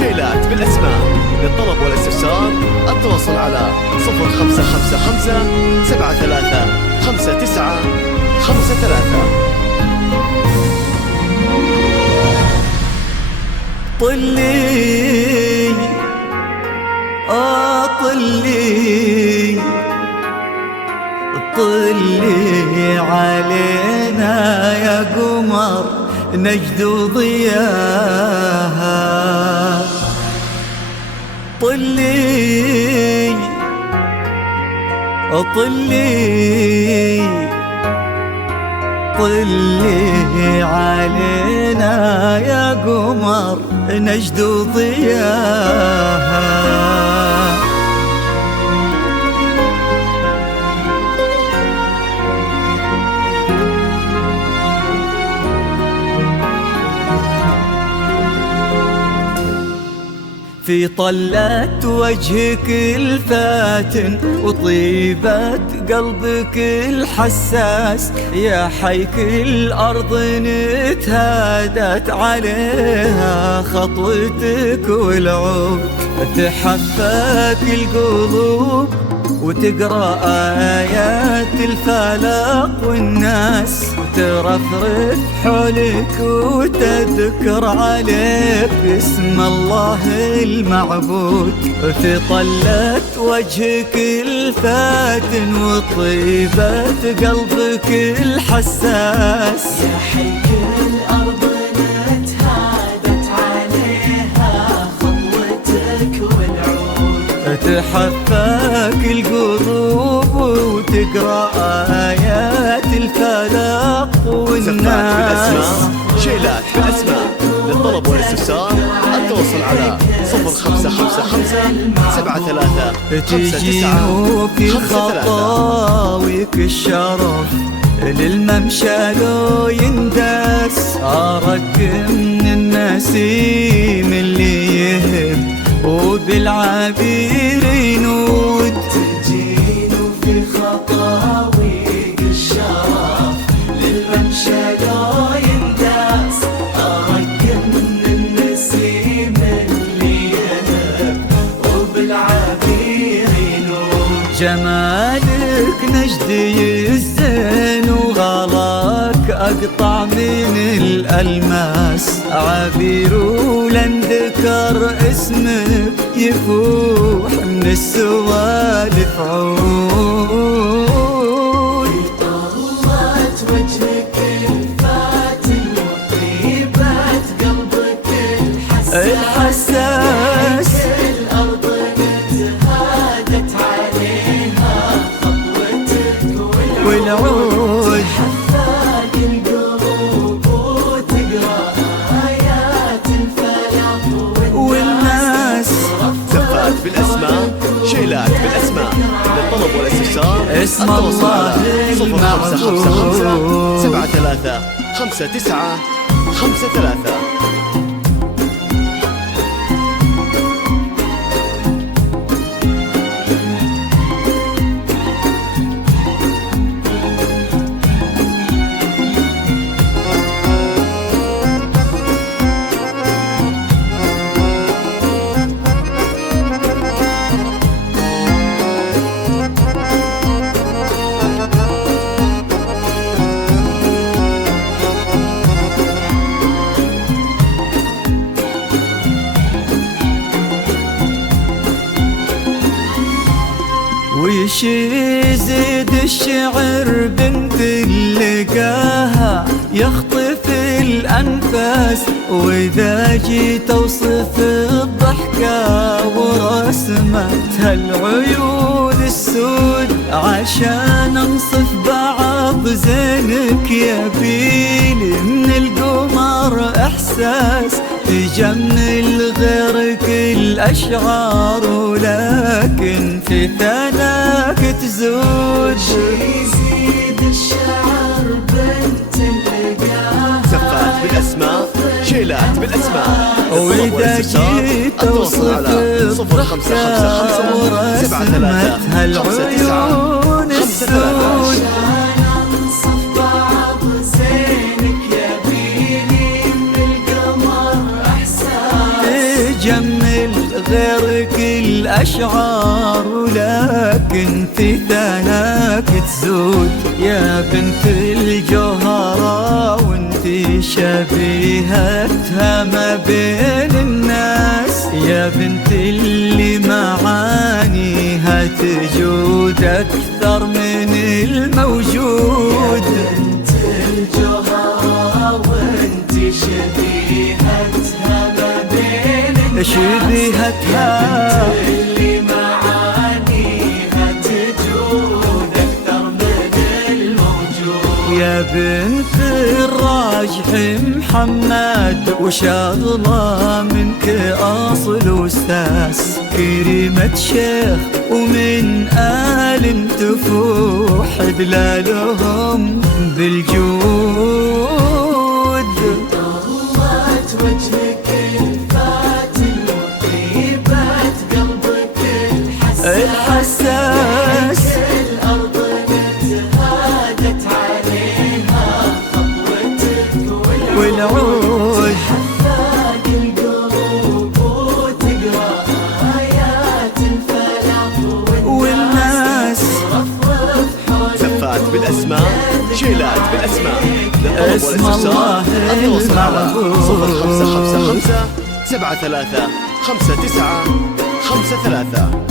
شيلات بالأسماء. للطلب والاستفسار التواصل على 0555 73 59 53. طلي طلي طلي علينا يا قمر نجد ضياها. طلي طلي طلي علينا يا قمر نجد ضياها. في طلة وجهك الفاتن وطيبة قلبك الحساس، يا حيك الأرض نتهادت عليها خطوتك والعود. تحفاك القلوب وتقرأ آيات الفلق والناس، ترفرف حولك وتذكر عليك اسم الله المعبود. في طلة وجهك الفاتن وطيبة قلبك الحساس، يا حيك الأرض نتهادت عليها خطوتك والعود. تحفاك القلوب وتقرأ آيات الفلق والناس. شيلات بالأسماء. للطلب والاستفسار التواصل على 0555 73 59 في خطاويك الشرف للممشى لو ينداس، أراك من النسيم اللي يهب وبالعبير ينود. تجين في خطاويك الشرف للممشى لو ينداس، أراك من النسيم اللي يهب وبالعبير ينود. جمالك نجدي الزين وغلاك أقطع من الألماس، عبير ولن ذكر اسمك يفوح من السوالف عود. طلت وجهك الفاتن وطيبة قلبك الحساس، الأرض نتهادت عليها خطوتك والعود. تحفاك القلوب وتقرأ آيات الفلق والناس. زفات بالأسماء. شيلات بالأسماء. للطلب والاستفسار اسم التواصل على الله 0555 73 59 53. ويش يزيد الشعر بنت اللقاها يخطف الأنفاس، وإذا جيت أوصف الضحكة ورسمتها العيون السود، عشان أنصف بعض زينك يبيلي من القمر إحساس، تجمل غيرك الأشعار ولكن في ثناك تزود. يزيد الشعر بنت اللقاها. زفات بالأسماء. شيلات بالأسماء. وإذا جيت أوصف الضحكة ورسمتها العيون السود، جمال الأشعار ولكن في ثناك تزود يا بنت الجوهرة وانتي شبيهتها ما بين الناس يا بنت اللي معانيها تجود أكثر من الموجود بنت الجوهرة وانتي شبيهتها ما بين الناس شبيهتها اللي معانيها تجود أكثر من الموجود يا بنت الراجح محمد وشغلة منك أصل أستاذ كريمة شيخ ومن آل تفوح دلالهم بالجود طلت وجهك الفاتن وطيبة قلبك الحساس الأرض نتهادت عليها خطوتك والعود حفاق القلوب وتقرأ آيات الفلاح والناس رفرف حولك زفات بالأسماء شيلات بالأسماء اسم الله التواصل على المعبود 0555 73 59 53.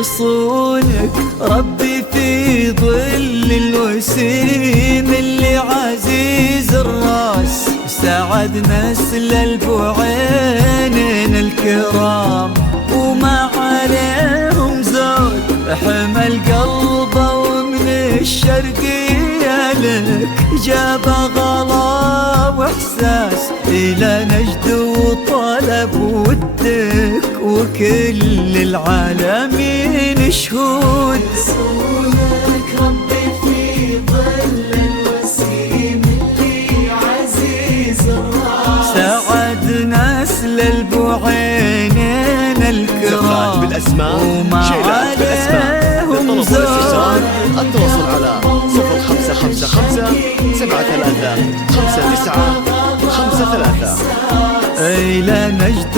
يصونك ربي في ظل الوسيم اللي عزيز الراس سعد نسل البعينين الكرام وما عليهم زود حمل قلبه ومن الشرقية لك جاب غلا واحساس الى نجد وطلب ودك وكل العالمين شهود يصونك ربي في ظل الوسيم اللي عزيز الراس سعد نسل البعينين زفات الكرام بالأسماء وما شيلات بالأسماء عليهم للطلب والاستفسار زود التواصل على 0555 73 59 53. إلى نجد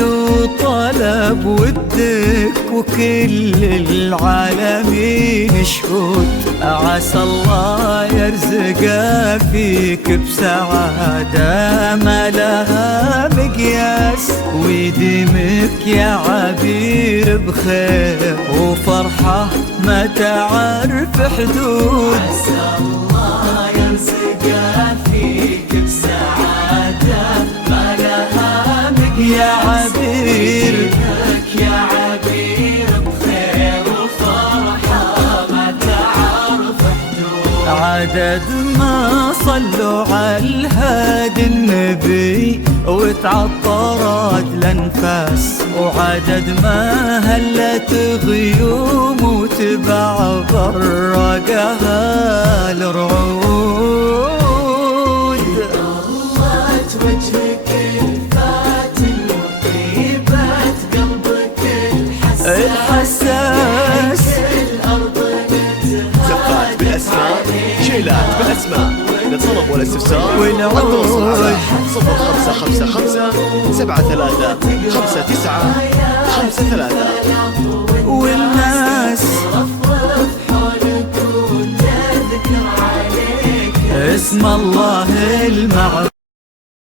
طلب ودك وكل العالمين شهود عسى الله يرزق فيك بسعادة ما لها مقياس ويديمك يا عبير بخير وفرحة ما تعرف حدود عسى الله يرزق فيك بسعادة ما لها يا عبير يا عبير بخير وفرحة ما تعرف حدود عدد ما صلوا على الهادي النبي وتعطرت الانفاس وعدد ما هلت غيوم وتبع برقها الرعود طلت وجهك الفاتن وطيبة قلبك الحساس الأرض زفات بالأسماء شيلات بالأسماء للطلب والاستفسار والعود. التواصل على 0555 73 59 53. والناس رفرف حولك وتذكر عليك اسم الله المعبود